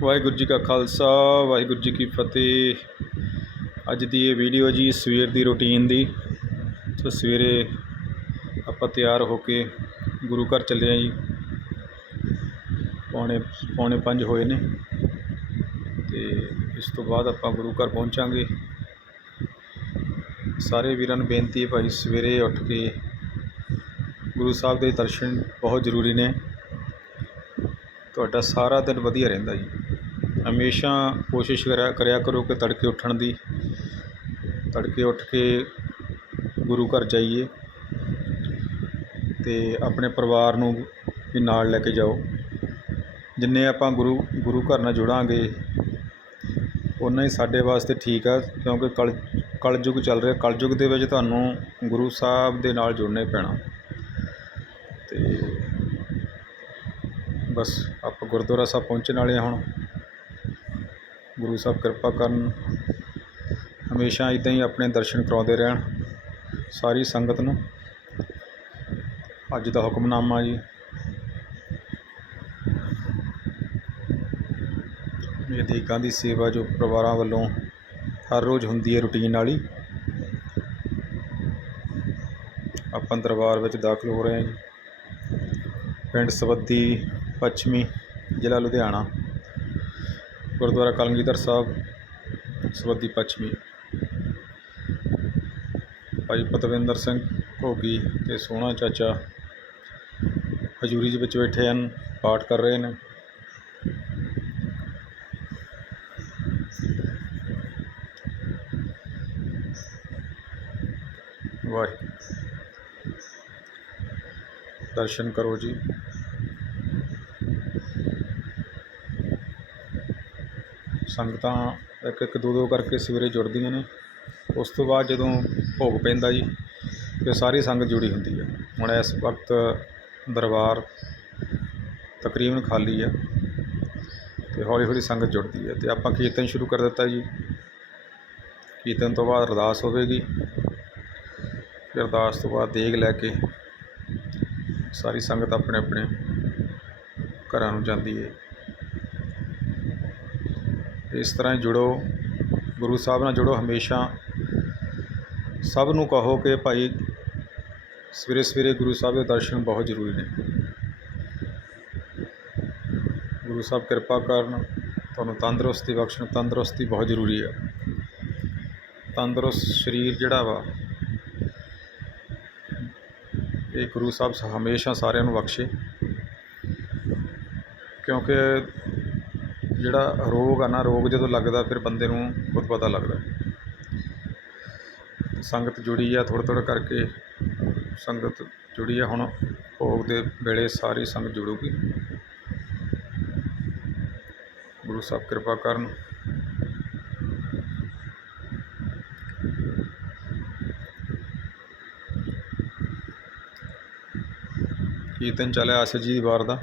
ਵਾਹਿਗੁਰੂ ਜੀ ਕਾ ਖਾਲਸਾ, ਵਾਹਿਗੁਰੂ ਜੀ ਕੀ ਫਤਿਹ। ਅੱਜ ਦੀ ਇਹ ਵੀਡੀਓ ਜੀ ਸਵੇਰ ਦੀ ਰੁਟੀਨ ਦੀ। ਸੋ ਸਵੇਰੇ ਆਪਾਂ ਤਿਆਰ ਹੋ ਕੇ ਗੁਰੂ ਘਰ ਚੱਲੇ ਆ ਜੀ। ਪੌਣੇ ਪੌਣੇ ਪੰਜ ਹੋਏ ਨੇ। ਤੇ ਇਸ ਤੋਂ ਬਾਅਦ ਆਪਾਂ ਗੁਰੂ ਘਰ ਪਹੁੰਚਾਂਗੇ। ਸਾਰੇ ਵੀਰਾਂ ਨੂੰ ਬੇਨਤੀ ਹੈ ਭਾਈ, ਸਵੇਰੇ ਉੱਠ ਕੇ ਗੁਰੂ ਸਾਹਿਬ ਦੇ ਦਰਸ਼ਨ ਬਹੁਤ ਜ਼ਰੂਰੀ ਨੇ। ਤੁਹਾਡਾ ਸਾਰਾ ਦਿਨ ਵਧੀਆ ਰਹਿੰਦਾ ਜੀ। ਹਮੇਸ਼ਾ ਕੋਸ਼ਿਸ਼ ਕਰਿਆ ਕਰਿਆ ਕਰੋ ਕਿ ਤੜਕੇ ਉੱਠਣ ਦੀ। ਤੜਕੇ ਉੱਠ ਕੇ ਗੁਰੂ ਘਰ ਜਾਈਏ ਤੇ ਆਪਣੇ ਪਰਿਵਾਰ ਨੂੰ ਵੀ ਨਾਲ ਲੈ ਕੇ ਜਾਓ। ਜਿੰਨੇ ਆਪਾਂ ਗੁਰੂ ਗੁਰੂ ਘਰ ਨਾਲ ਜੁੜਾਂਗੇ ਉਨਾ ਹੀ ਸਾਡੇ ਵਾਸਤੇ ਠੀਕ ਆ, ਕਿਉਂਕਿ ਕਲ, ਕਲਯੁੱਗ ਚੱਲ ਰਿਹਾ। ਕਲਯੁੱਗ ਦੇ ਵਿੱਚ ਤੁਹਾਨੂੰ ਗੁਰੂ ਸਾਹਿਬ ਦੇ ਨਾਲ ਜੁੜਨੇ ਪੈਣਾ। ਤੇ ਬਸ ਆਪਾਂ ਗੁਰਦੁਆਰਾ ਸਾਹਿਬ ਪਹੁੰਚਣ ਵਾਲੇ ਹਾਂ ਹੁਣ। ਗੁਰੂ ਸਾਹਿਬ ਕਿਰਪਾ ਕਰਨ। ਹਮੇਸ਼ਾ ਇਦਾਂ ਹੀ ਆਪਣੇ ਦਰਸ਼ਨ ਕਰਾਉਂਦੇ ਰਹਿਣ ਸਾਰੀ ਸੰਗਤ ਨੂੰ। ਅੱਜ ਦਾ ਹੁਕਮਨਾਮਾ ਜੀ। ਇਹ ਦੀ ਸੇਵਾ ਜੋ ਪਰਿਵਾਰਾਂ ਵੱਲੋਂ ਹਰ ਰੋਜ਼ ਹੁੰਦੀ ਹੈ ਰੁਟੀਨ ਵਾਲੀ, ਆਪਾਂ ਦਰਬਾਰ ਵਿੱਚ ਦਾਖਲ ਹੋ ਰਹੇ ਹਾਂ ਜੀ। ਪਿੰਡ ਸਵੱਦੀ ਪੱਛਮੀ ਜ਼ਿਲ੍ਹਾ ਲੁਧਿਆਣਾ, ਗੁਰਦੁਆਰਾ ਕਲਗੀਧਰ ਸਾਹਿਬ ਸਵੱਦੀ ਪੱਛਮੀ। ਭਾਈ ਪਤਵਿੰਦਰ ਸਿੰਘ ਘੋਗੀ ਤੇ ਸੋਹਣਾ ਚਾਚਾ ਹਜੂਰੀ ਦੇ ਵਿੱਚ ਬੈਠੇ ਹਨ, ਪਾਠ ਕਰ ਰਹੇ ਨੇ। ਵਾਹਿ ਦਰਸ਼ਨ ਕਰੋ ਜੀ। ਸੰਗਤਾਂ ਇੱਕ ਇੱਕ ਦੋ ਦੋ ਕਰਕੇ ਸਵੇਰੇ ਜੁੜਦੀਆਂ ਨੇ। ਉਸ ਤੋਂ ਬਾਅਦ ਜਦੋਂ ਭੋਗ ਪੈਂਦਾ ਜੀ, ਫਿਰ ਸਾਰੀ ਸੰਗਤ ਜੁੜੀ ਹੁੰਦੀ ਹੈ ਹੁਣ ਇਸ ਵਕਤ ਦਰਬਾਰ ਤਕਰੀਬਨ ਖਾਲੀ ਆ ਤੇ ਹੌਲੀ ਹੌਲੀ ਸੰਗਤ ਜੁੜਦੀ ਹੈ ਤੇ ਆਪਾਂ ਕੀਰਤਨ ਸ਼ੁਰੂ ਕਰ ਦਿੱਤਾ ਜੀ। ਕੀਰਤਨ ਤੋਂ ਬਾਅਦ ਅਰਦਾਸ ਹੋਵੇਗੀ। ਫਿਰ ਅਰਦਾਸ ਤੋਂ ਬਾਅਦ ਦੇਗ ਲੈ ਕੇ ਸਾਰੀ ਸੰਗਤ ਆਪਣੇ ਆਪਣੇ ਘਰਾਂ ਨੂੰ ਜਾਂਦੀ ਹੈ ਇਸ ਤਰ੍ਹਾਂ ਹੀ ਜੁੜੋ, ਗੁਰੂ ਸਾਹਿਬ ਨਾਲ ਜੁੜੋ ਹਮੇਸ਼ਾ। ਸਭ ਨੂੰ ਕਹੋ ਕਿ ਭਾਈ ਸਵੇਰੇ ਸਵੇਰੇ ਗੁਰੂ ਸਾਹਿਬ ਦੇ ਦਰਸ਼ਨ ਬਹੁਤ ਜ਼ਰੂਰੀ ਨੇ। ਗੁਰੂ ਸਾਹਿਬ ਕਿਰਪਾ ਕਰਨ, ਤੁਹਾਨੂੰ ਤੰਦਰੁਸਤੀ ਬਖਸ਼ਣ, ਤੰਦਰੁਸਤੀ ਬਹੁਤ ਜ਼ਰੂਰੀ ਹੈ। ਤੰਦਰੁਸਤ ਸਰੀਰ ਜਿਹੜਾ ਵਾ, ਇਹ ਗੁਰੂ ਸਾਹਿਬ ਹਮੇਸ਼ਾ ਸਾਰਿਆਂ ਨੂੰ ਬਖਸ਼ੇ। ਕਿਉਂਕਿ ਜਿਹੜਾ ਰੋਗ ਆ ਨਾ, ਰੋਗ ਜਦੋਂ ਲੱਗਦਾ ਫਿਰ ਬੰਦੇ ਨੂੰ ਖੁਦ ਪਤਾ ਲੱਗਦਾ। ਸੰਗਤ ਜੁੜੀ ਆ, ਥੋੜ੍ਹਾ ਥੋੜ੍ਹਾ ਕਰਕੇ ਸੰਗਤ ਜੁੜੀ ਆ, ਹੁਣ ਭੋਗ ਦੇ ਵੇਲੇ ਸਾਰੀ ਸੰਗਤ ਜੁੜੂਗੀ। ਗੁਰੂ ਸਾਹਿਬ ਕਿਰਪਾ ਕਰਨ। ਕੀਰਤਨ ਚੱਲਿਆ ਆਸਾ ਜੀ ਦੀ ਵਾਰ ਦਾ।